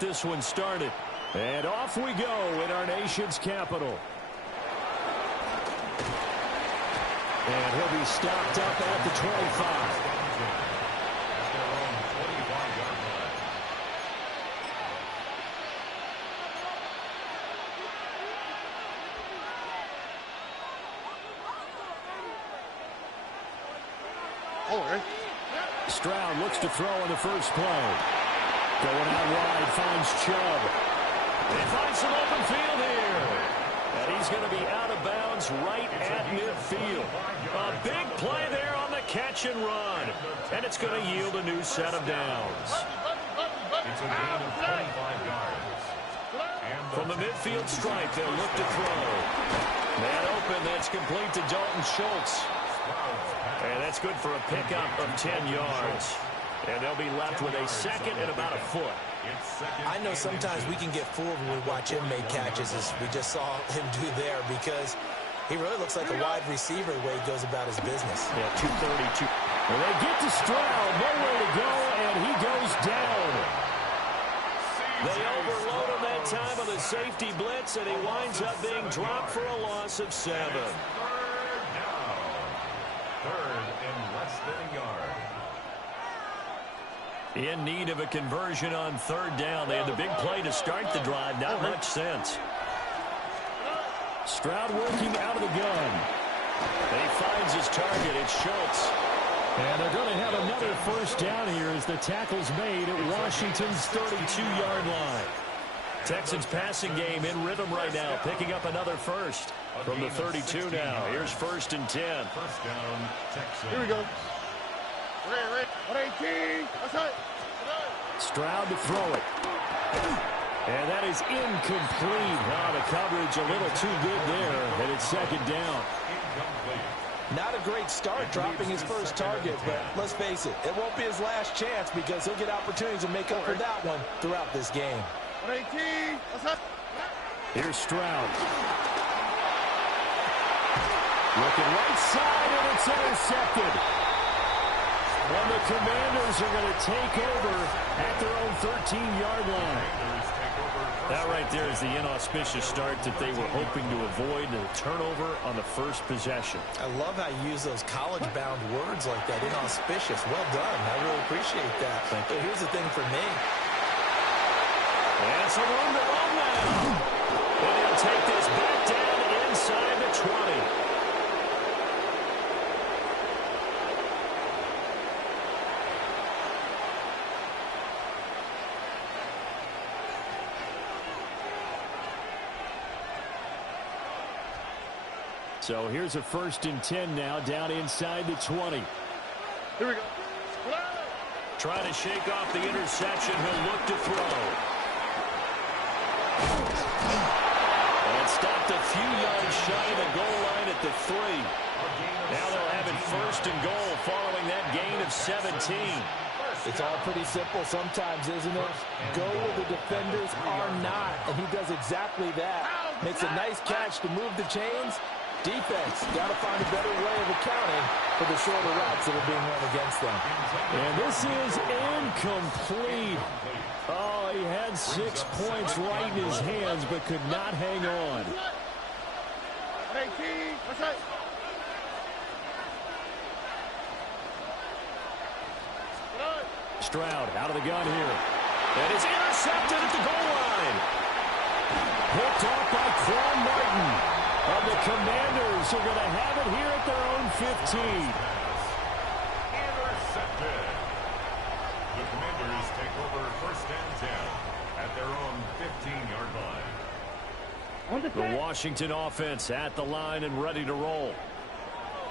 This one started. And off we go in our nation's capital. And he'll be stopped up at the 25. Stroud looks to throw on the first play. Going out wide, finds Chubb. They find some open field here. And he's going to be out of bounds right at midfield. A big play there on the catch and run. And it's going to yield a new set of downs. It's a gain of 25 yards. From the midfield stripe, they'll look to throw. Man open, that's complete to Dalton Schultz. And that's good for a pickup of 10 yards. And they'll be left with a second and about a foot. I know sometimes we can get fooled when we watch him make catches, as we just saw him do there, because he really looks like a wide receiver the way he goes about his business. Yeah, 232. Well, they get to Stroud, nowhere to go, and he goes down. They overload him that time on the safety blitz, and he winds up being dropped for a loss of 7. Third and less than a yard. In need of a conversion on third down. They had the big play to start the drive. Not much sense. Stroud working out of the gun. And he finds his target. It's Schultz. And they're going to have another first down here as the tackle's made at Washington's 32-yard line. Texans passing game in rhythm right now, picking up another first from the 32 now. Here's 1st and 10. First down, Texans. Here we go. 118. Stroud to throw it. And that is incomplete. Now the coverage a little too good there, and it's second down. Not a great start dropping his first target, but let's face it, it won't be his last chance because he'll get opportunities to make up for that one throughout this game. 118. Here's Stroud. Looking right side, and it's intercepted. And the Commanders are going to take over at their own 13-yard line. That right there is the inauspicious start that they were hoping to avoid, the turnover on the first possession. I love how you use those college-bound words like that, inauspicious. Well done. I really appreciate that. But here's the thing for me. And some room to run now. And they'll take this back down inside the 20. So here's a 1st and 10 now, down inside the 20. Here we go. Trying to shake off the interception. He'll look to throw. And stopped a few yards shy of the goal line at the 3. Now they'll have it 1st and goal following that gain of 17. It's all pretty simple sometimes, isn't it? Go where the defenders are not, and he does exactly that. Makes a nice catch to move the chains. Defense got to find a better way of accounting for the shorter routes that are being run against them. And this is incomplete. Oh, he had 6 points right in his hands, but could not hang on. 118. That's right. Stroud out of the gun here. And it's intercepted at the goal line. Picked off by Quan Martin. And the Commanders are going to have it here at their own 15. Intercepted. The Commanders take over 1st and 10 at their own 15-yard line. The Washington offense at the line and ready to roll.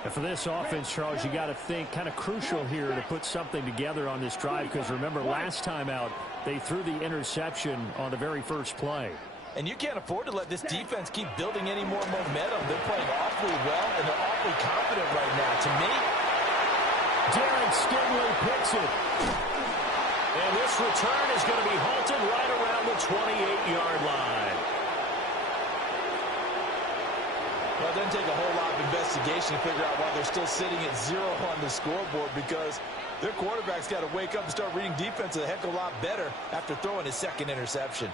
And for this offense, Charles, you got to think kind of crucial here to put something together on this drive, because remember last time out they threw the interception on the very first play. And you can't afford to let this defense keep building any more momentum. They're playing awfully well, and they're awfully confident right now. To me, Derek Stingley picks it. And this return is going to be halted right around the 28-yard line. Well, it doesn't take a whole lot of investigation to figure out why they're still sitting at 0 on the scoreboard, because Their quarterback's got to wake up and start reading defense a heck of a lot better after throwing his second interception.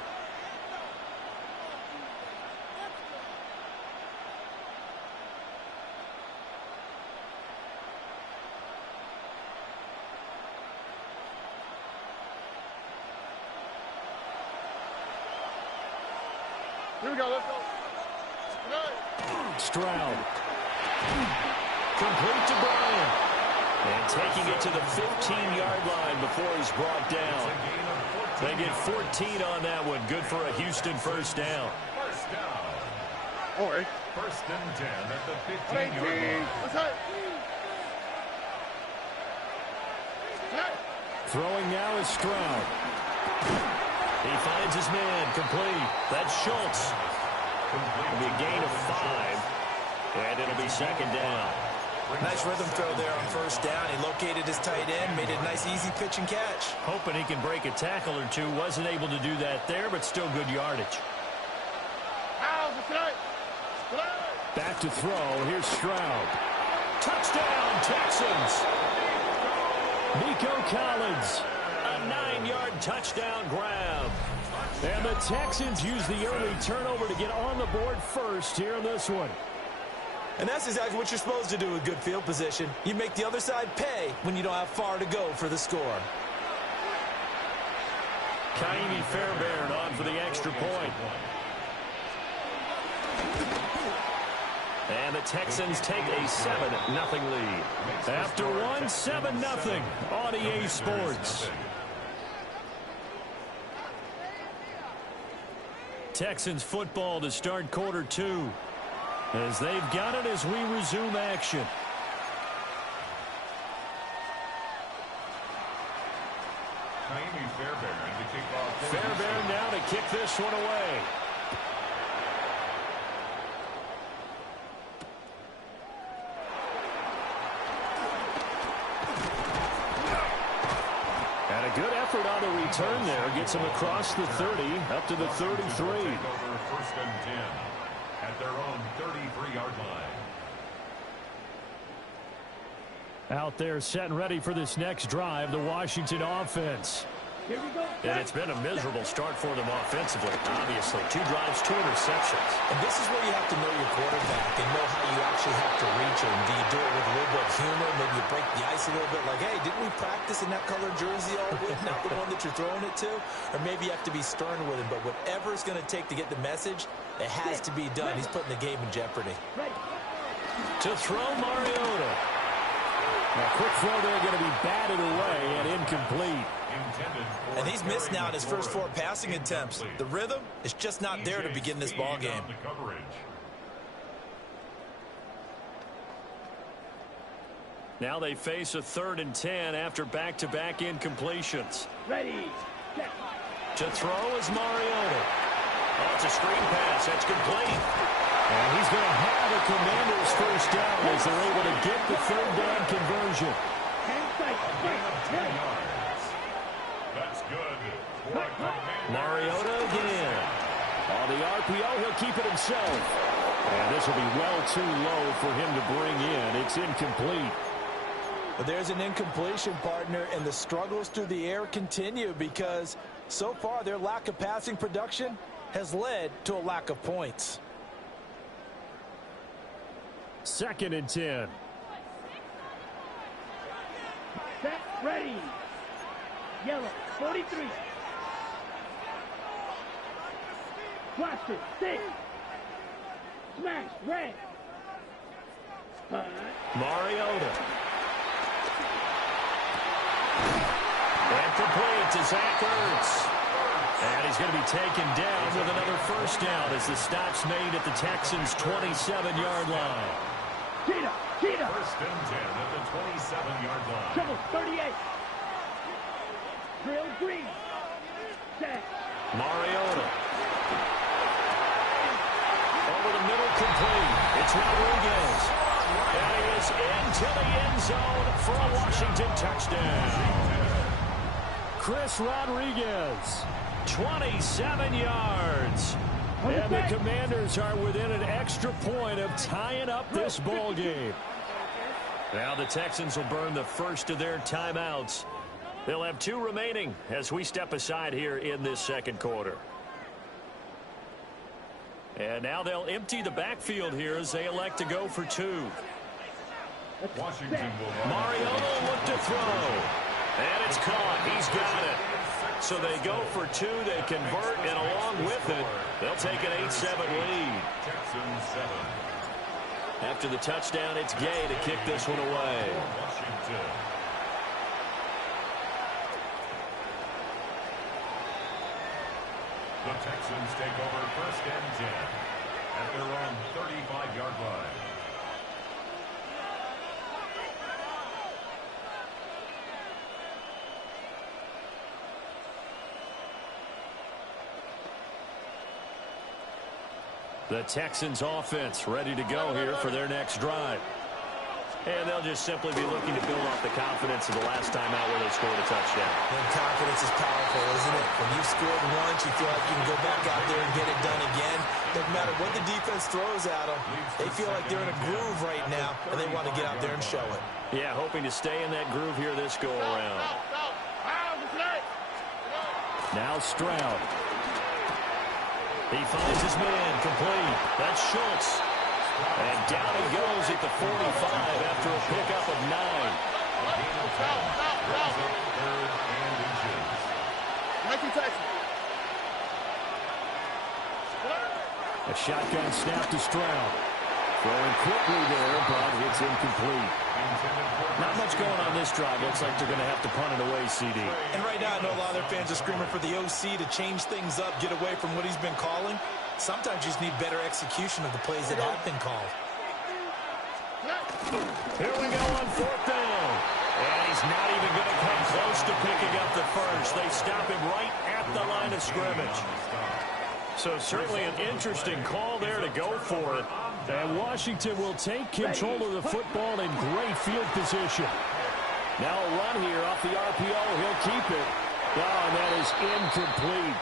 Here we go, let's go. Stroud. Complete to Bryant. And taking it to the 15-yard line before he's brought down. They get 14 on that one. Good for a Houston first down. First down. All right. First and 10 at the 15-yard line. Let's go. Throwing now is Stroud. He finds his man, complete. That's Schultz. It'll be a gain of 5, and it'll be second down. Nice rhythm throw there on first down. He located his tight end, made it a nice easy pitch and catch. Hoping he can break a tackle or two. Wasn't able to do that there, but still good yardage. Back to throw. Here's Stroud. Touchdown, Texans. Nico Collins. A 9-yard touchdown grab. And the Texans use the early turnover to get on the board first here in this one. And that's exactly what you're supposed to do with good field position. You make the other side pay when you don't have far to go for the score. Kaimi Fairbairn on for the extra point. And the Texans take a 7-0 lead. After one, 7-0 on EA Sports. Texans football to start quarter 2. As they've got it as we resume action. Fairbairn now to kick this one away. And a good effort on the return there. Gets him across the 30, up to the 33. First and 10 at their own 33-yard line. Out there set and ready for this next drive, the Washington offense. And it's been a miserable start for them offensively, obviously. 2 drives, 2 interceptions. And this is where you have to know your quarterback and know how you actually have to reach him. Do you do it with a little bit of humor? Maybe you break the ice a little bit like, hey, didn't we practice in that colored jersey all week, not the one that you're throwing it to? Or maybe you have to be stern with him. But whatever it's going to take to get the message, it has to be done. He's putting the game in jeopardy. To throw Mariota. A quick throw there going to be batted away and incomplete. And he's missed now in his first 4 passing attempts. The rhythm is just not there to begin this ball game. Now they face a 3rd and 10 after back-to-back incompletions. Ready. To throw is Mariota. Oh, it's a screen pass. That's complete. And he's going to have a Commanders first down as they're able to get the 3rd down conversion. That's good. Mariota again. On the RPO, he'll keep it himself. And this will be well too low for him to bring in. It's incomplete. But there's an incompletion, partner, and the struggles through the air continue because so far their lack of passing production has led to a lack of points. 2nd and 10. Set, ready. Yellow, 43. Blast it, 6. Smash, red. Mariota. And complete to Zach Ertz. And he's going to be taken down with another first down as the stop's made at the Texans' 27-yard line. Cheetah, Cheetah. First and 10 at the 27-yard line. Trouble, 38. Drill green. Set. Mariota. Over the middle, complete. It's Rodriguez. And he is into the end zone for a Washington touchdown. Chris Rodriguez, 27 yards. And the Commanders are within an extra point of tying up this ball game. Now the Texans will burn the first of their timeouts. They'll have 2 remaining as we step aside here in this second quarter. And now they'll empty the backfield here as they elect to go for 2. Washington will run. Mariota look to throw. And it's caught. He's got it. So they go for 2. They convert, and along with it, they'll take an 8-7 lead. Texans 7. After the touchdown, it's Gay to kick this one away. Washington. The Texans take over first and 10 at their own 35-yard line. The Texans offense ready to go here for their next drive. And they'll just simply be looking to build off the confidence of the last time out where they scored a touchdown. And confidence is powerful, isn't it? When you've scored once, you feel like you can go back out there and get it done again. Doesn't matter what the defense throws at them. They feel like they're in a groove right now, and they want to get out there and show it. Yeah, hoping to stay in that groove here this go-around. Now Stroud. He finds his man complete. That's Schultz. And down he goes at the 45 after a pickup of 9. A shotgun snap to Stroud. Throwing quickly there, but it's incomplete. Not much going on this drive. Looks like they're going to have to punt it away, CD. And right now, I know a lot of their fans are screaming for the OC to change things up, get away from what he's been calling. Sometimes you just need better execution of the plays that have been called. Here we go on 4th down. And he's not even going to come close to picking up the first. They stop him right at the line of scrimmage. So certainly an interesting call there to go for it. And Washington will take control of the football in great field position. Now a run here off the RPO. He'll keep it. Oh, and that is incomplete.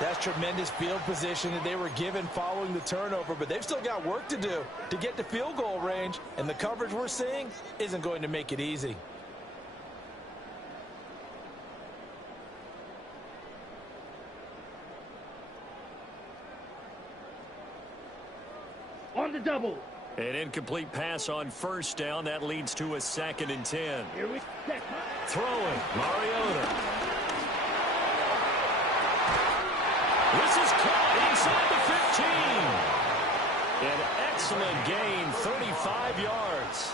That's tremendous field position that they were given following the turnover, but they've still got work to do to get to field goal range, and the coverage we're seeing isn't going to make it easy. On the double. An incomplete pass on 1st down. That leads to a 2nd and 10. Here we go. Throwing, Mariota. This is caught inside the 15. An excellent gain, 35 yards.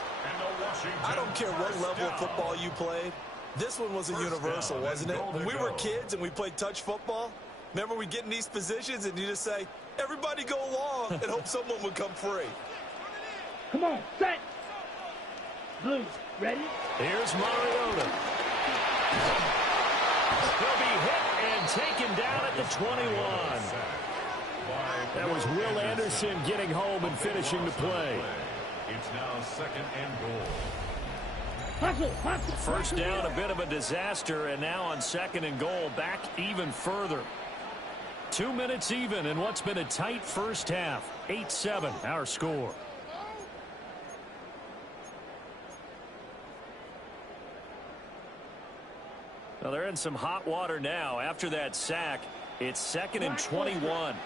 I don't care what level of football you played. This one was a universal, wasn't it? When we were kids and we played touch football, remember we get in these positions and you just say, everybody go along and hope someone would come free. Come on, set. Blue, ready? Here's Mariota. He'll be hit and taken down at the 21. That was Will Anderson getting home and finishing the play. It's now 2nd and goal. Hustle, hustle. 1st down, a bit of a disaster, and now on 2nd and goal, back even further. 2 minutes even in what's been a tight first half. 8-7, our score. Well, they're in some hot water now. After that sack, it's 2nd and 21.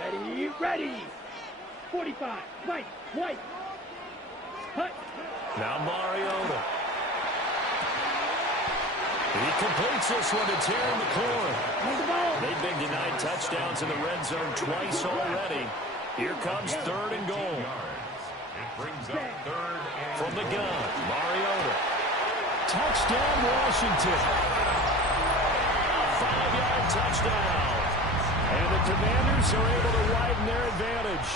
Ready, ready. 45, white, white. Hut. Now Mariota. He completes this one to Terry McLaurin. On the ball. They've been denied touchdowns in the red zone twice already. Here comes 3rd and goal. It brings up 3rd and From the gun, Mariota. Touchdown, Washington. A 5-yard touchdown. And the Commanders are able to widen their advantage.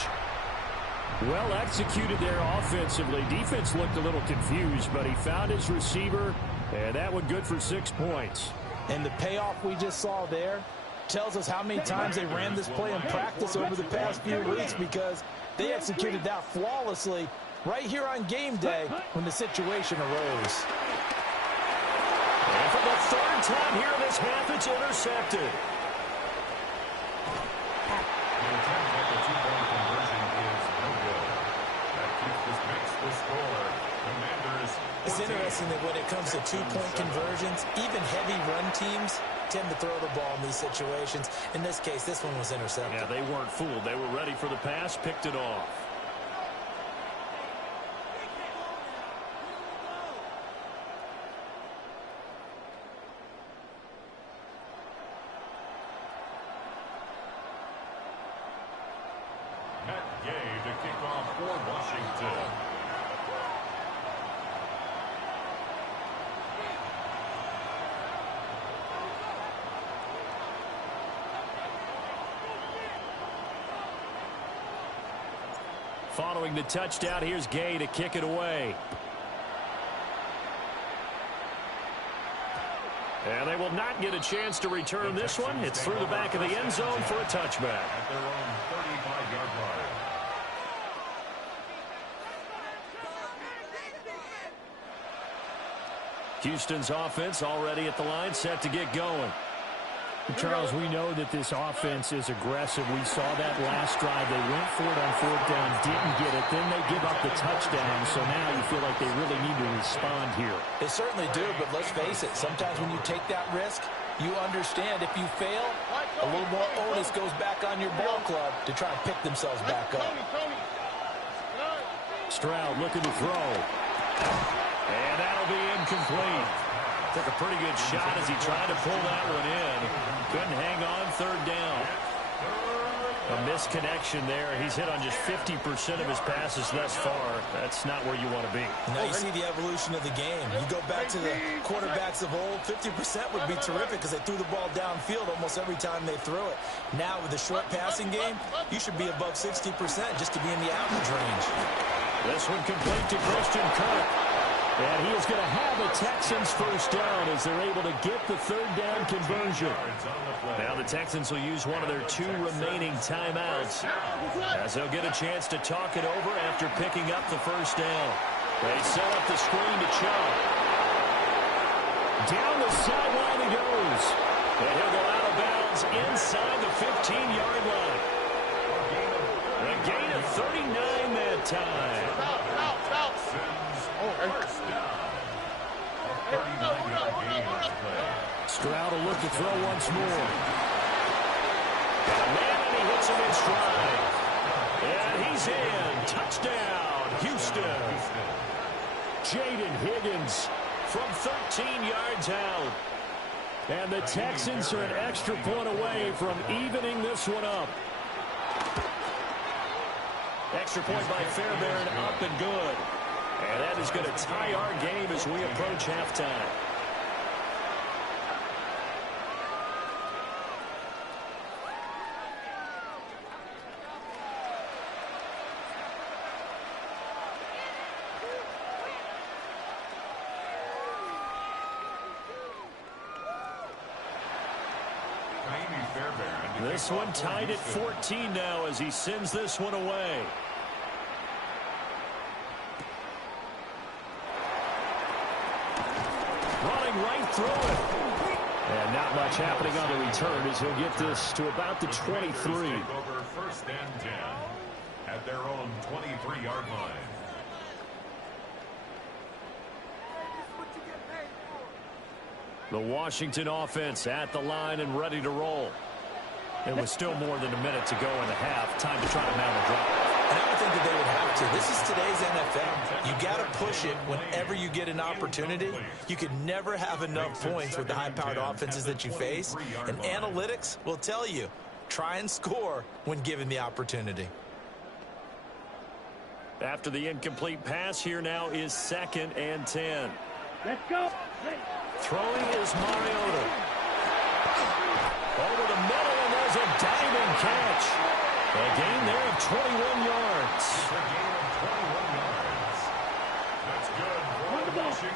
Well executed there offensively. Defense looked a little confused, but he found his receiver, and that one good for 6 points. And the payoff we just saw there tells us how many times they ran this play in practice over the past few weeks, because they executed that flawlessly right here on game day when the situation arose. And for the 3rd time here in this half, it's intercepted. the attempt at the 2-point conversion is no good. That makes the score. It's interesting that when it comes to two-point conversions, even heavy run teams tend to throw the ball in these situations. In this case, this one was intercepted. Yeah, they weren't fooled. They were ready for the pass, picked it off. To kick off for Washington. Following the touchdown, here's Gay to kick it away. And they will not get a chance to return this one. It's through the back of the end zone for a touchback. At their own 35-yard line. Houston's offense already at the line, set to get going. Charles, we know that this offense is aggressive. We saw that last drive. They went for it on fourth down, didn't get it. Then they give up the touchdown, so now you feel like they really need to respond here. They certainly do, but let's face it. Sometimes when you take that risk, you understand if you fail, a little more onus goes back on your ball club to try and pick themselves back up. Stroud looking to throw. And that'll be incomplete. Took a pretty good shot as he tried to pull that one in. Couldn't hang on third down. A misconnection there. He's hit on just 50% of his passes thus far. That's not where you want to be. Now you see the evolution of the game. You go back to the quarterbacks of old, 50% would be terrific because they threw the ball downfield almost every time they threw it. Now with the short passing game, you should be above 60% just to be in the average range. This one complete to Christian Kirk. And he is going to have a Texans first down as they're able to get the third down conversion. Now the Texans will use one of their 2 remaining timeouts as they'll get a chance to talk it over after picking up the first down. They set up the screen to Chubb. Down the sideline he goes. And he'll go out of bounds inside the 15-yard line. A gain of 39 that time. Stroud will look to throw once more. And he hits him in stride. And he's in. Touchdown, Houston. Jaden Higgins from 13 yards out. And the Texans are an extra point away from evening this one up. Extra point by Fairbairn, up and good. And that is going to tie our game as we approach halftime. This one tied at 14 now as he sends this one away. Running right through it. And not much happening on the return as he'll get this to about the 23. Over first and 10 at their own 23-yard line. The Washington offense at the line and ready to roll. It was still more than a minute to go in the half. Time to try to mount a drive. And I would think that they would have to. This is today's NFL. You got to push it whenever you get an opportunity. You can never have enough points with the high-powered offenses that you face. And analytics will tell you, try and score when given the opportunity. After the incomplete pass, here now is 2nd and 10. Let's go. Throwing is Mariota. Over the middle, and there's a diving catch. A gain there of 21 yards. That's good.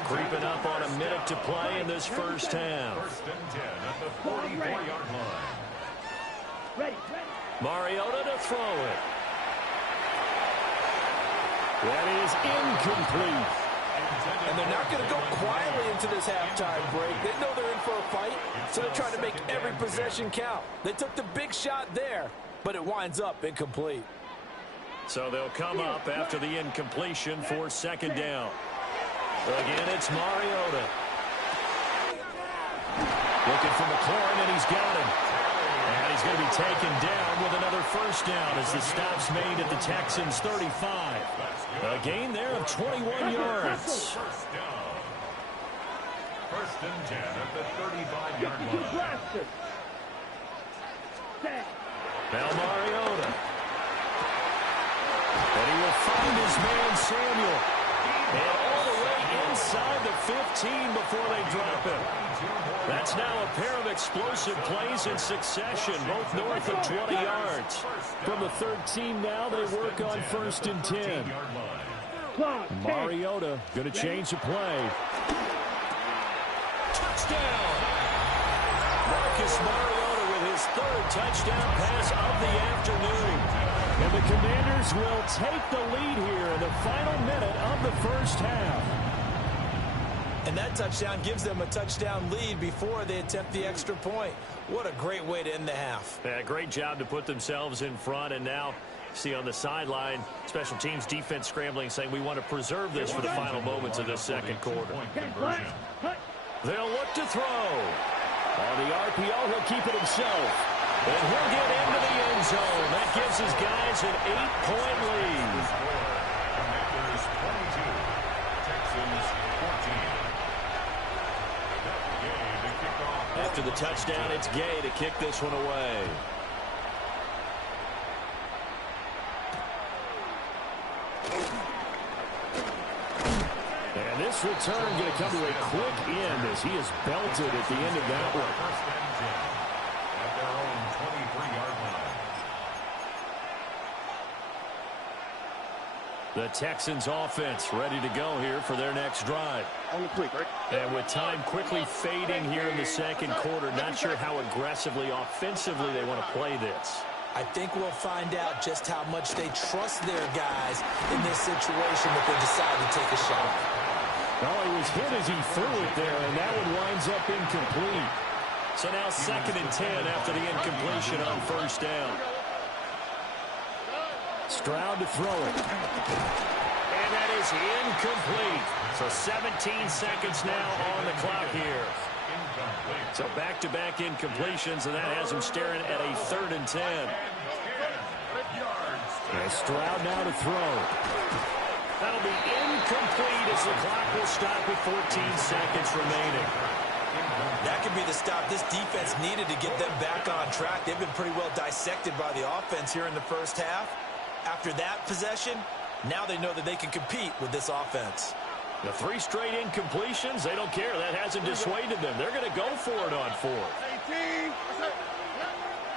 Creeping up on a minute to play in this first half. First and 10 at the 44-yard line. Ready. Mariota to throw it. That is incomplete. And they're not going to go quietly into this halftime break. They know they're in for a fight, so they're trying to make every possession count. They took the big shot there, but it winds up incomplete. So they'll come up after the incompletion for 2nd down. Again, it's Mariota. Looking for McLaurin, and he's got him. And he's going to be taken down with another first down as the stop's made at the Texans' 35. A gain there of 21 yards. First down. First and 10 at the 35-yard line. Now Mariota. And he will find his man Samuel. And all the way inside the 15 before they drop him. That's now a pair of explosive plays in succession, both north of 20 yards. From the 13 now, they work on first and 10. Mariota going to change the play. Touchdown! Marcus Mariota with his third touchdown pass of the afternoon. And the Commanders will take the lead here in the final minute of the first half. And that touchdown gives them a touchdown lead before they attempt the extra point. What a great way to end the half. Yeah, great job to put themselves in front. And now, see on the sideline, special teams defense scrambling, saying we want to preserve this for the final moments of this second quarter. They'll look to throw. On the RPO, he'll keep it himself. And he'll get into the end zone. That gives his guys an 8-point lead. Commanders 22, Texans 14. After the touchdown, it's Gay to kick this one away. And this return going to come to a quick end as he is belted at the end of that one. First and 10 at their own 23-yard line. The Texans offense ready to go here for their next drive. On the quick, right? And with time quickly fading here in the second quarter, not sure how aggressively, offensively they want to play this. I think we'll find out just how much they trust their guys in this situation if they decide to take a shot. Well, he was hit as he threw it there, and that one winds up incomplete. So now second and 10 after the incompletion on first down. Stroud to throw it. And that is incomplete. So 17 seconds now on the clock here. So back-to-back incompletions, and that has him staring at a third and 10. And Stroud now to throw. That'll be incomplete as the clock will stop with 14 seconds remaining. That could be the stop this defense needed to get them back on track. They've been pretty well dissected by the offense here in the first half. After that possession, now they know that they can compete with this offense. The 3 straight incompletions, they don't care. That hasn't dissuaded them. They're going to go for it on 4th.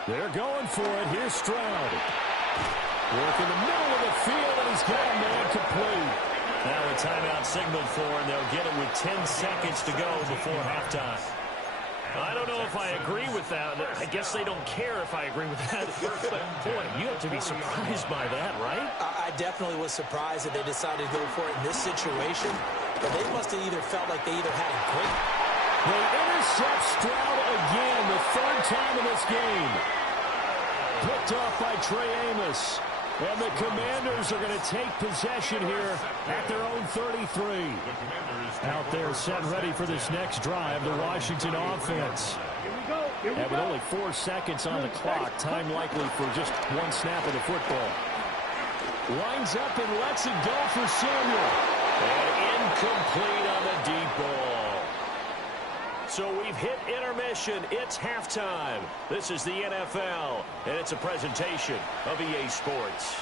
They're going for it. Here's Stroud. Work in the middle of the field, and he's got a man complete. Now a timeout signaled for, and they'll get it with 10 seconds to go before halftime. I don't know if I agree with that. I guess they don't care if I agree with that. But, boy, you have to be surprised by that, right? I definitely was surprised that they decided to go for it in this situation. But they must have either felt like they either had a great... They intercept Stroud again, the third time in this game. Picked off by Trey Amos. And the Commanders are going to take possession here at their own 33. Out there set ready for this next drive, the Washington offense. And with only 4 seconds on the clock, time likely for just one snap of the football. Lines up and lets it go for Samuel. And incomplete on the deep ball. So we've hit intermission. It's halftime. This is the NFL, and it's a presentation of EA Sports.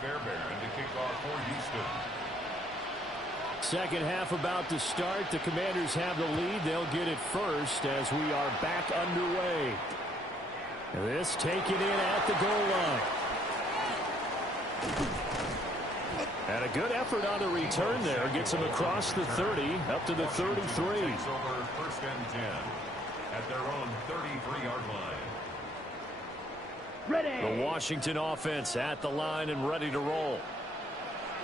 Fairbairn to kick off for Houston. Second half about to start. The Commanders have the lead. They'll get it first as we are back underway. This taken in at the goal line. And a good effort on the return there. Gets him across the 30 up to the 33. Takes over first and 10 at their own 33-yard line. The Washington offense at the line and ready to roll.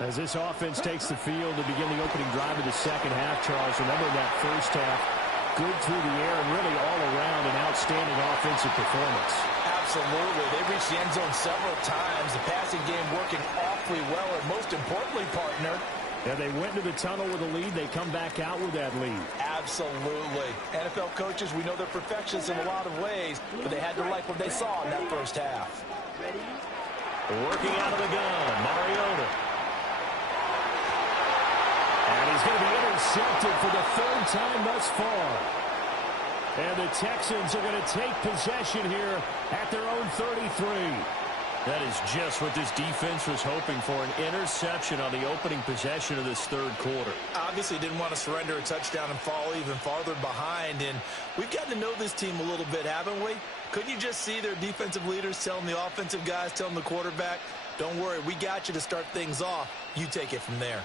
As this offense takes the field to begin the opening drive of the second half, Charles, remember that first half, good through the air and really all around an outstanding offensive performance. Absolutely. They reached the end zone several times. The passing game working awfully well, and most importantly, partner, yeah, they went to the tunnel with a lead. They come back out with that lead. Absolutely. NFL coaches, we know they're perfectionists in a lot of ways, but they had to like what they saw in that first half. Working out of the gun, Mariota. And he's going to be intercepted for the third time thus far. And the Texans are going to take possession here at their own 33. That is just what this defense was hoping for, an interception on the opening possession of this third quarter. Obviously didn't want to surrender a touchdown and fall even farther behind. And we've gotten to know this team a little bit, haven't we? Couldn't you just see their defensive leaders telling the offensive guys, telling the quarterback, don't worry, we got you to start things off. You take it from there.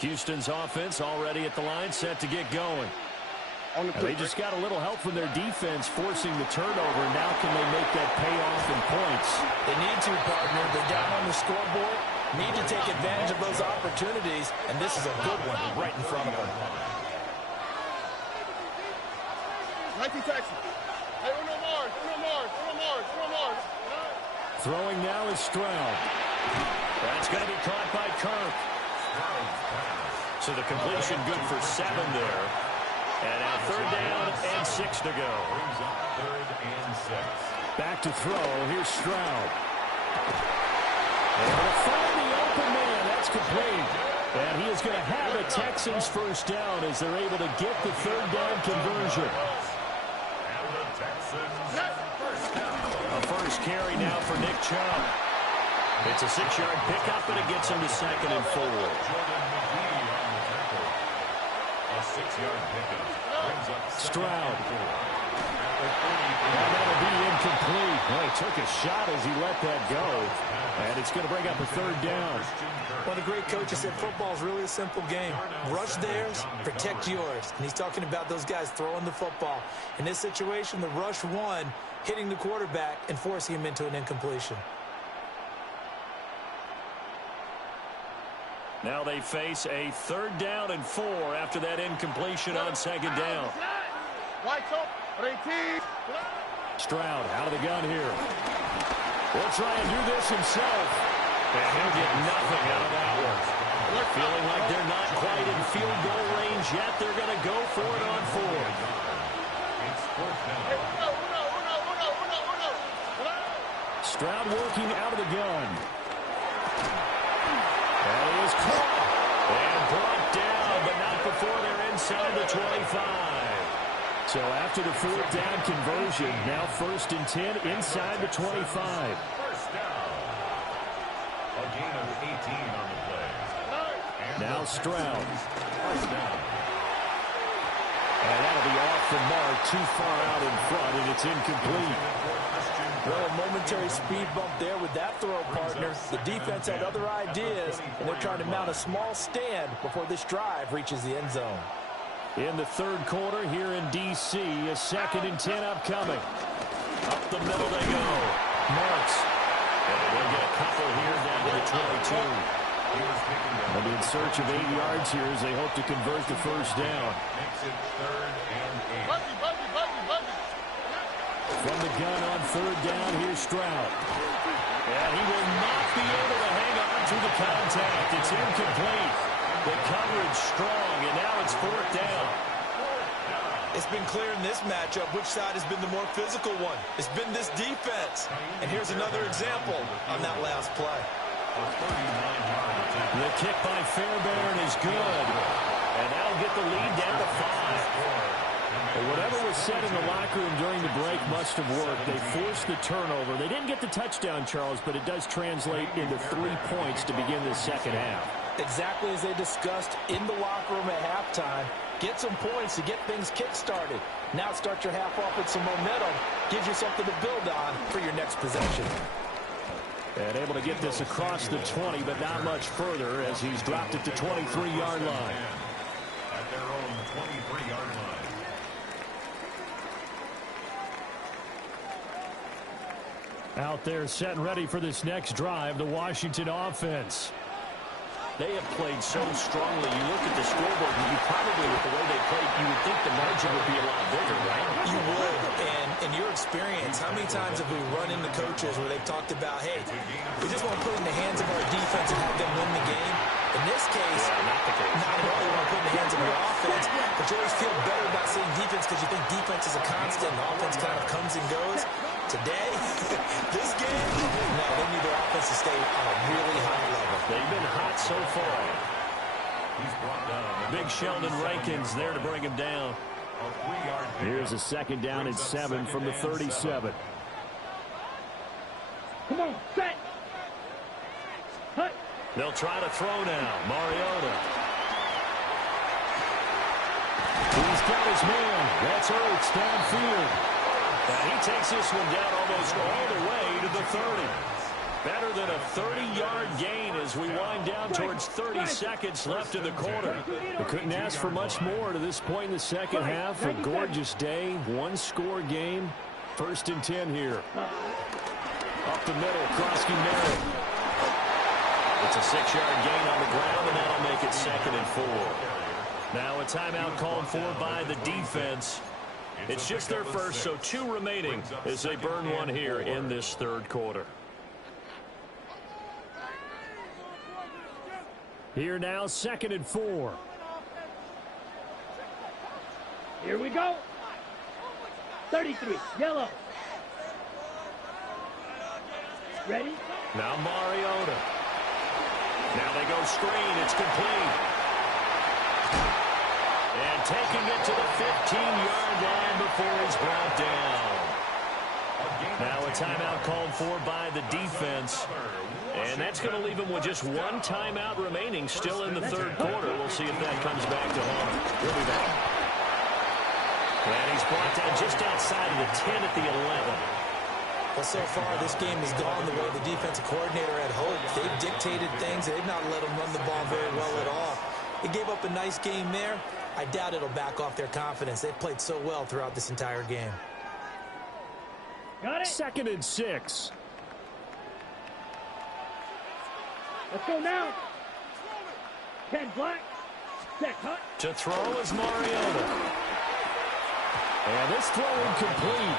Houston's offense already at the line, set to get going. They just got a little help from their defense forcing the turnover. Now can they make that pay off in points? They need to, partner. They're down on the scoreboard. Need to take advantage of those opportunities, and this is a good one right in front of them. 19 Texans. Hey, Uno Mars. Throwing now is Stroud. That's going to be caught by Kirk. So the completion good for 7 there. And now third down and 6 to go. Back to throw. Here's Stroud. Able to find the open man. That's complete. And he is going to have a Texans first down as they're able to get the third down conversion. A first carry now for Nick Chubb. It's a 6-yard pickup, and it gets him to 2nd and 4. Stroud. And that'll be incomplete. Well, he took a shot as he let that go. And it's going to bring up a third down. One of the great coaches said football is really a simple game. Rush theirs, protect yours. And he's talking about those guys throwing the football. In this situation, the rush one, hitting the quarterback and forcing him into an incompletion. Now they face a third down and 4 after that incompletion on 2nd down. Stroud out of the gun here. Will try and do this himself. And he'll get nothing out of that one. Feeling like they're not quite in field goal range yet. They're going to go for it on 4th. Stroud working out of the gun. And he is caught. And brought down, but not before they're inside the 25. So after the fourth down conversion, now 1st and 10 inside the 25. First down. A gain of 18 on the play. Now Stroud. First down. And that'll be off the mark, too far out in front, and it's incomplete. Well, a momentary speed bump there with that throw, partner. The defense had other ideas, and they're trying to mount a small stand before this drive reaches the end zone. In the third quarter here in D.C., a 2nd and 10 upcoming. Up the middle they go. Marks. And they'll get a couple here down to the 22. And in search of 8 yards here as they hope to convert the first down. Makes it 3rd and 8. From the gun on 3rd down, here's Stroud. And he will not be able to hang on to the contact. It's incomplete. The coverage strong, and now it's 4th down. It's been clear in this matchup which side has been the more physical one. It's been this defense. And here's another example on that last play. The kick by Fairbairn is good. And that'll get the lead down to 5. Well, whatever was said in the locker room during the break must have worked. They forced the turnover. They didn't get the touchdown, Charles, but it does translate into 3 points to begin the second half. Exactly as they discussed in the locker room at halftime. Get some points to get things kick-started. Now start your half off with some momentum. Gives you something to build on for your next possession. And able to get this across the 20, but not much further as he's dropped at the 23-yard line. At their own 23-yard line. Out there set and ready for this next drive, the Washington offense. They have played so strongly. You look at the scoreboard, and you probably, with the way they played, you would think the margin would be a lot bigger, right? You would. And in your experience, how many times have we run into coaches where they've talked about, hey, we just want to put it in the hands of our defense and have them win the game? In this case, not at all. You want to put it in the hands of your offense, but you always feel better about seeing defense because you think defense is a constant and offense kind of comes and goes. Today, this game, no, they need their offense to stay on a really high level. They've been hot so far. He's brought down. Big Sheldon Rankins there to bring him down. Here's a second down and 7 from the 37. Come on, set. Hut. They'll try to throw now. Mariota. He's got his man. That's Ertz downfield. And he takes this one down almost all the way to the 30. Better than a 30-yard gain as we wind down towards 30 seconds left in the quarter. They couldn't ask for much more to this point in the second half. A gorgeous day, one-score game. 1st and 10 here. Up the middle, Krosky Merritt. It's a 6-yard gain on the ground, and that'll make it 2nd and 4. Now a timeout called for by the defense. It's just their first, so 2 remaining as they burn one here in this 3rd quarter. Here now, 2nd and 4. Here we go. 33, yellow. Ready? Now Mariota. Now they go screen. It's complete. And taking it to the 15-yard line before he's brought down. Now a timeout called for by the defense. And that's going to leave him with just one timeout remaining still in the 3rd quarter. We'll see if that comes back to haunt. We'll be back. And he's brought down just outside of the 10 at the 11. Well, so far, this game has gone the way the defensive coordinator had hoped. They've dictated things. They've not let them run the ball very well at all. They gave up a nice game there. I doubt it'll back off their confidence. They've played so well throughout this entire game. Got it. 2nd and 6. Let's go now. 10 black. Set cut. To throw is Mariota. And this throw incomplete.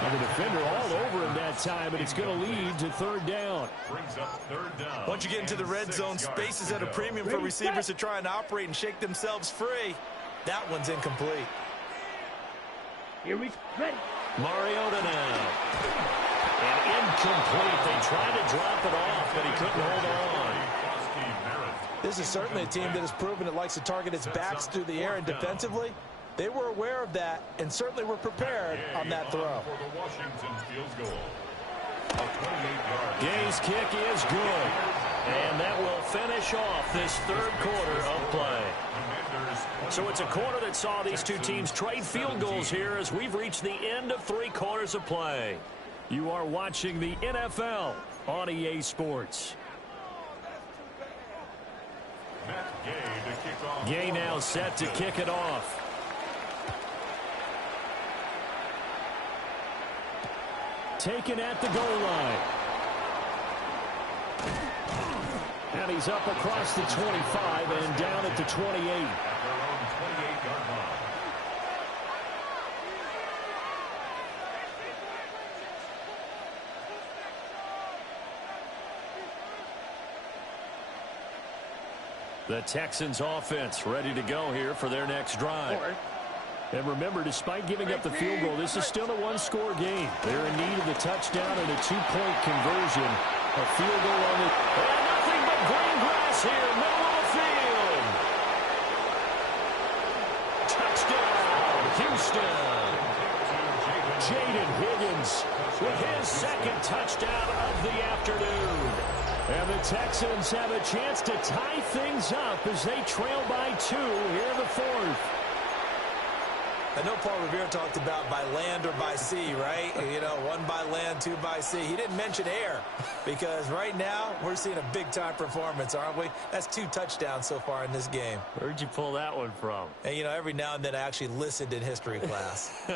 And the defender all over him that time, but it's going to lead to 3rd down. Brings up 3rd down. Once you get into the red zone, space is at a premium for receivers to try and operate and shake themselves free. That one's incomplete. Here we ready. Mariota now. And incomplete. They tried to drop it off, but he couldn't hold on. This is certainly a team that has proven it likes to target its backs through the air, and defensively, they were aware of that and certainly were prepared on that throw. For the Washington field goal. A 28-yard. Gay's kick is good. And that will finish off this 3rd quarter of play. So it's a quarter that saw these two teams trade field goals here as we've reached the end of 3 quarters of play. You are watching the NFL on EA Sports. Gay now set to kick it off. Taken at the goal line. And he's up across the 25 and down at the 28. At their own 28-yard line. The Texans offense ready to go here for their next drive. And remember, despite giving up the field goal, this is still a one-score game. They're in need of the touchdown and a 2-point conversion. A field goal on the... And nothing but green grass here, middle of the field. Touchdown, Houston. Jaden Higgins With his 2nd touchdown of the afternoon. And the Texans have a chance to tie things up as they trail by 2 here in the 4th. I know Paul Revere talked about by land or by sea, right? You know, 1 by land, 2 by sea. He didn't mention air because right now we're seeing a big-time performance, aren't we? That's 2 touchdowns so far in this game. Where'd you pull that one from? And, you know, every now and then I actually listened in history class.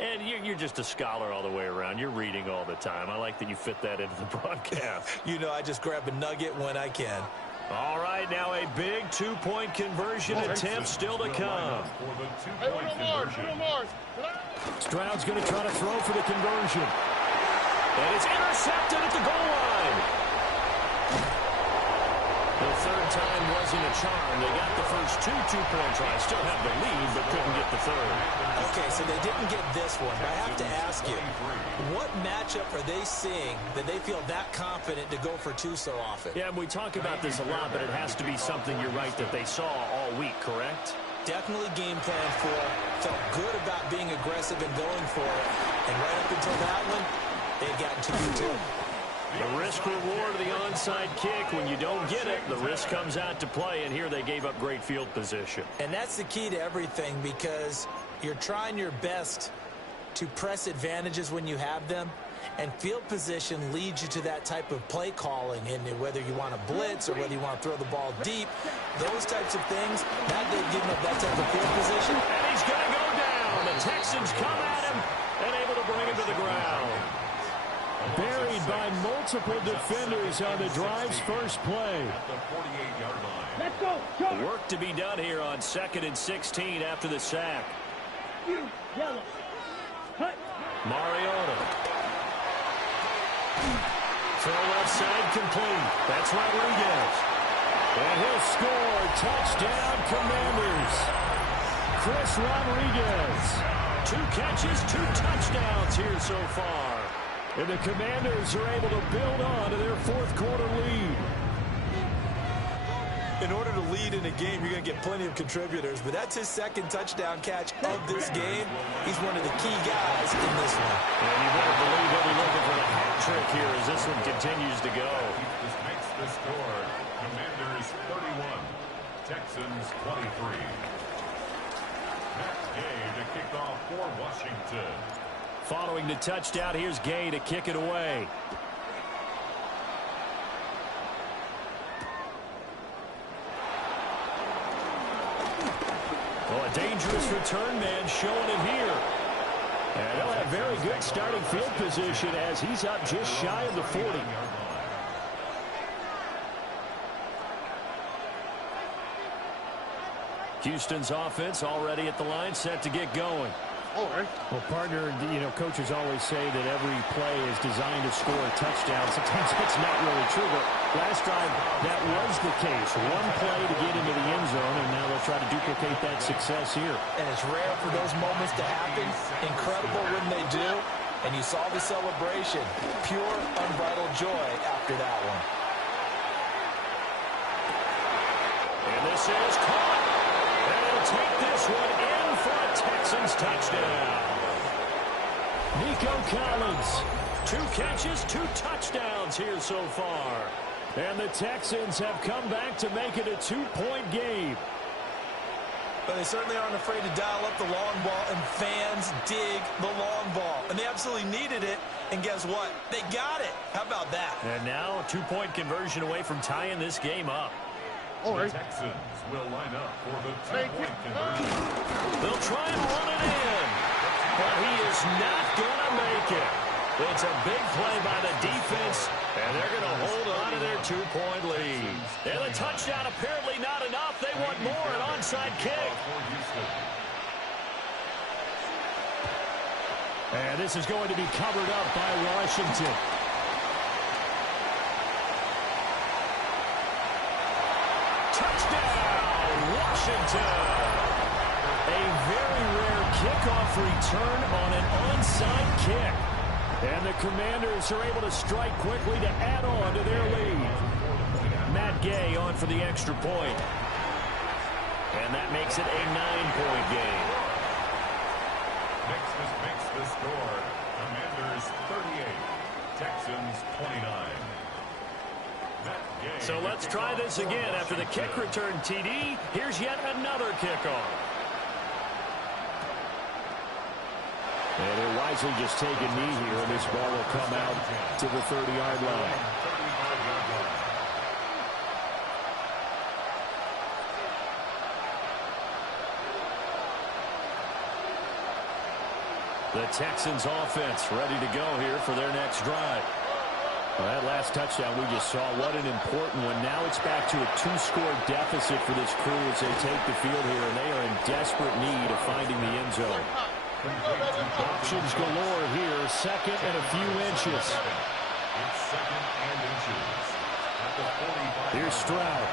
And you're just a scholar all the way around. You're reading all the time. I like that you fit that into the broadcast. You know, I just grab a nugget when I can. All right, now a big 2-point conversion attempt still to come. Stroud's going to try to throw for the conversion. And it's intercepted at the goal line. The third time wasn't a charm. They got the first 2 2-point tries. Still have the lead, but couldn't get the third. Okay, so they didn't get this one. But I have to ask you, what matchup are they seeing that they feel that confident to go for 2 so often? Yeah, and we talk about this a lot, but it has to be something, you're right, that they saw all week, correct? Definitely game plan for, felt good about being aggressive and going for it. And right up until that one, they had gotten too good. The risk-reward of the onside kick, when you don't get it, the risk comes out to play, and here they gave up great field position. And that's the key to everything because you're trying your best to press advantages when you have them, and field position leads you to that type of play calling, and whether you want to blitz or whether you want to throw the ball deep, those types of things, now they've given up that type of field position. And he's going to go down. The Texans come at him and able to bring him to the ground. Buried by multiple defenders on the drive's first play. Let's go. Charge. Work to be done here on 2nd and 16 after the sack. Yellow. Cut. Mariota. Throw left side complete. That's Rodriguez. And he'll score. Touchdown, Commanders. Chris Rodriguez. 2 catches, 2 touchdowns here so far. And the Commanders are able to build on to their 4th quarter lead. In order to lead in a game, you're going to get plenty of contributors, but that's his 2nd touchdown catch of this game. He's one of the key guys in this one. And you better believe he'll be looking for the hat trick here as this one continues to go. This makes the score. Commanders 31, Texans 23. Matt Gay to kick off for Washington. Following the touchdown, here's Gay to kick it away. Well, a dangerous return man showing it here. And they'll have very good starting field position as he's up just shy of the 40. Houston's offense already at the line, set to get going. All right. Well, partner, you know, coaches always say that every play is designed to score a touchdown. Sometimes it's not really true, but last drive that was the case. 1 play to get into the end zone, and now they'll try to duplicate that success here. And it's rare for those moments to happen. Incredible when they do. And you saw the celebration. Pure, unbridled joy after that one. And this is caught. And he'll take this one in for a Texans touchdown. Nico Collins. 2 catches, 2 touchdowns here so far. And the Texans have come back to make it a 2-point game. But they certainly aren't afraid to dial up the long ball, and fans dig the long ball. And they absolutely needed it, and guess what? They got it. How about that? And now a 2-point conversion away from tying this game up. All right. The Texans will line up for the 2-point conversion. They'll try and run it in, but he is not going to make it. It's a big play by the defense, and they're going to hold on to their 2-point lead. And the touchdown apparently not enough. They want more, an onside kick. And this is going to be covered up by Washington. Touchdown, Washington. A very rare kickoff return on an onside kick. And the Commanders are able to strike quickly to add on to their lead. Matt Gay on for the extra point. And that makes it a 9-point game. Next makes the score. Commanders 38, Texans 29. So let's try this again. After the kick return TD, here's yet another kickoff. And they're wisely just taking knee here, and this ball will come out to the 30-yard line. The Texans offense ready to go here for their next drive. Well, that last touchdown we just saw, what an important one. Now it's back to a 2-score deficit for this crew as they take the field here, and they are in desperate need of finding the end zone. Options galore here, second and a few inches. It's second and inches at the 45. Here's Stroud.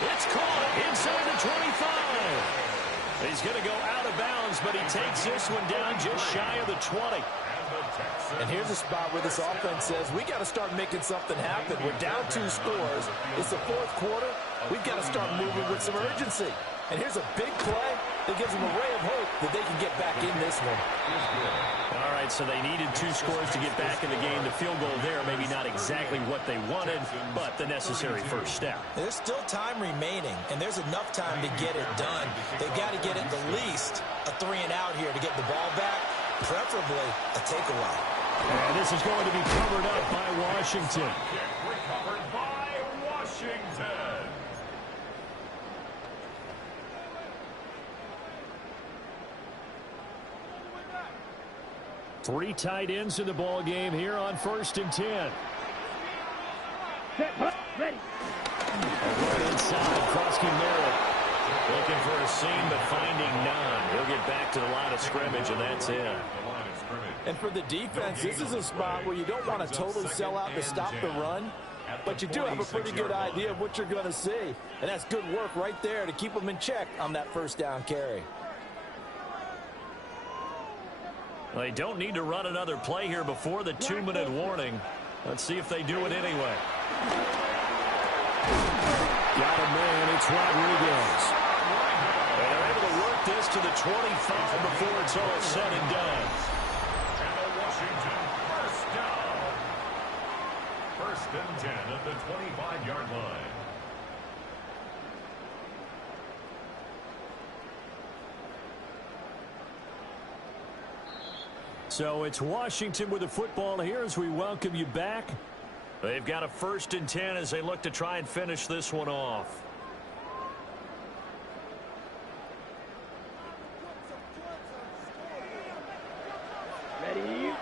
It's caught inside the 25. He's going to go out of bounds, but he takes this one down just shy of the 20. And here's a spot where this offense says, we got to start making something happen. We're down 2 scores. It's the 4th quarter. We've got to start moving with some urgency. And here's a big play that gives them a ray of hope that they can get back in this one. All right, so they needed 2 scores to get back in the game. The field goal there, maybe not exactly what they wanted, but the necessary first step. There's still time remaining, and there's enough time to get it done. They've got to get at the least a 3-and-out here to get the ball back, preferably a takeaway. And this is going to be covered up by Washington. Recovered by Washington. Three tight ends in the ball game here on 1st and 10. Ready. Right inside, Krosky Merritt. Looking for a seam, but finding none. He'll get back to the line of scrimmage, and that's it. And for the defense, this is a spot where you don't want to totally sell out to stop the run, but you do have a pretty good idea of what you're going to see. And that's good work right there to keep them in check on that 1st down carry. Well, they don't need to run another play here before the 2-minute warning. Let's see if they do it anyway. Got a man, it's Rodriguez. And they're able to work this to the 25 before it's all said and done. And a Washington first down. 1st and 10 at the 25-yard line. So it's Washington with the football here as we welcome you back. They've got a 1st and 10 as they look to try and finish this one off.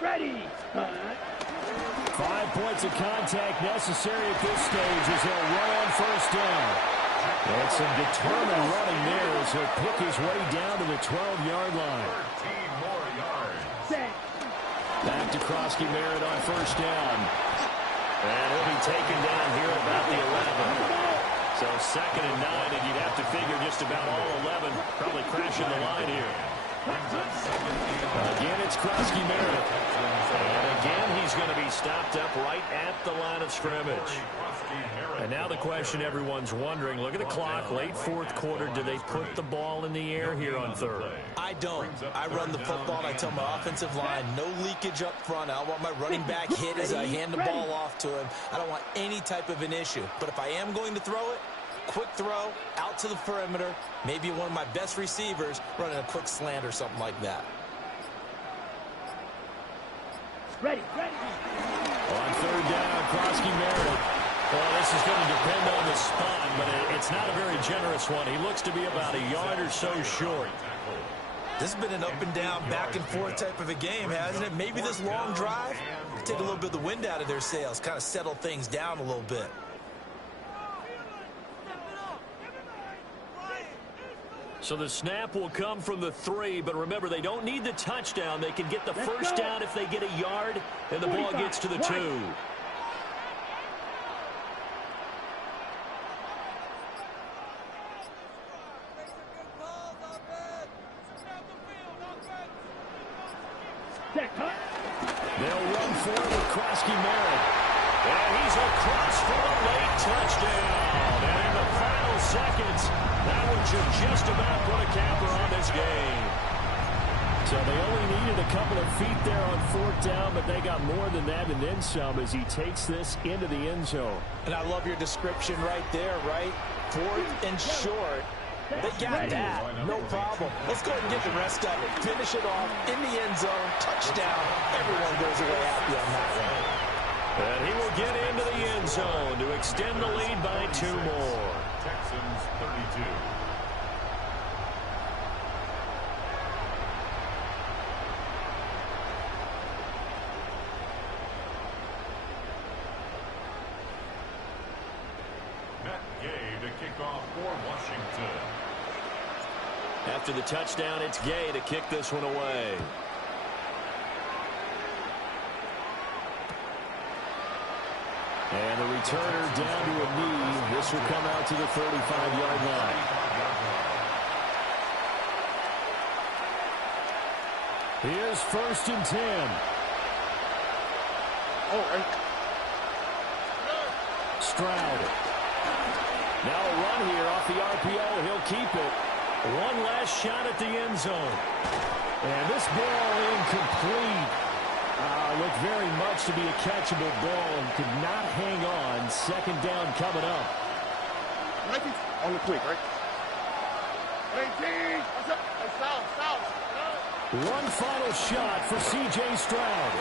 Ready. 5 points of contact necessary at this stage as they'll run on 1st down. And some determined running there as he'll pick his way down to the 12-yard line. 13 more yards. Set. Back to Krosky Merritt on 1st down. And he'll be taken down here about the 11. So 2nd and 9, and you'd have to figure just about all 11 probably crashing the line here. Again, it's Krosky Merritt. And again, he's going to be stopped up right at the line of scrimmage. And now the question everyone's wondering, look at the clock, late 4th quarter. Do they put the ball in the air here on 3rd? I don't. I run the football, and I tell my offensive line, no leakage up front. I don't want my running back hit as I hand the ball off to him. I don't want any type of an issue. But if I am going to throw it, quick throw, out to the perimeter, maybe one of my best receivers running a quick slant or something like that. Ready. On 3rd down, Krosky Merritt. Well, this is going to depend on the spot, but it's not a very generous one. He looks to be about a yard or so short. This has been an up and down, back and forth type of a game, hasn't it? Maybe this long drive will take a little bit of the wind out of their sails, kind of settle things down a little bit. So the snap will come from the 3, but remember, they don't need the touchdown. They can get the first down if they get a yard, and the ball gets to the 2. They'll run for it with Krosky Merritt. And he's across for a late touchdown. And in the final seconds, that one should just about put a capper on this game. So they only needed a couple of feet there on 4th down, but they got more than that and then some as he takes this into the end zone. And I love your description right there, right? 4th and short. They got that. No problem. Let's go ahead and get the rest of it. Finish it off in the end zone. Touchdown. Everyone goes away happy on that one. And he will get into the end zone to extend the lead by 2 more. Texans 32. After the touchdown, it's Gay to kick this one away. And the returner down to a knee. This will come out to the 35-yard line. Here's 1st and 10. Stroud. Now a run here off the RPO. He'll keep it. One last shot at the end zone. And this ball incomplete. Looked very much to be a catchable ball and could not hang on. 2nd down coming up. 19 on the quick, right? 18. South. One final shot for C.J. Stroud.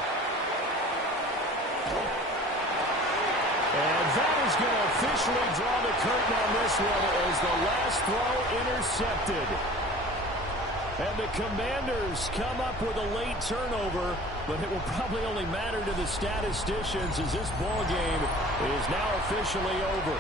And that is going to officially draw the curtain on this one as the last throw intercepted. And the Commanders come up with a late turnover, but it will probably only matter to the statisticians as this ball game is now officially over.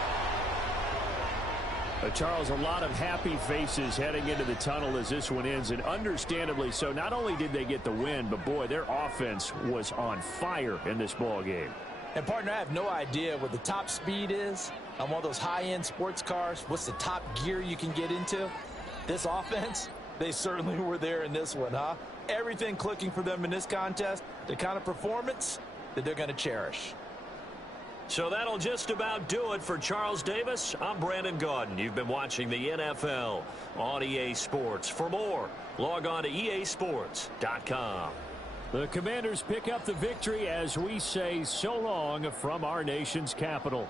Charles, a lot of happy faces heading into the tunnel as this one ends, and understandably so. Not only did they get the win, but boy, their offense was on fire in this ball game. And, partner, I have no idea what the top speed is on one of those high-end sports cars. What's the top gear you can get into? This offense, they certainly were there in this one, huh? Everything clicking for them in this contest, the kind of performance that they're going to cherish. So that'll just about do it for Charles Davis. I'm Brandon Gaudin. You've been watching the NFL on EA Sports. For more, log on to easports.com. The Commanders pick up the victory as we say so long from our nation's capital.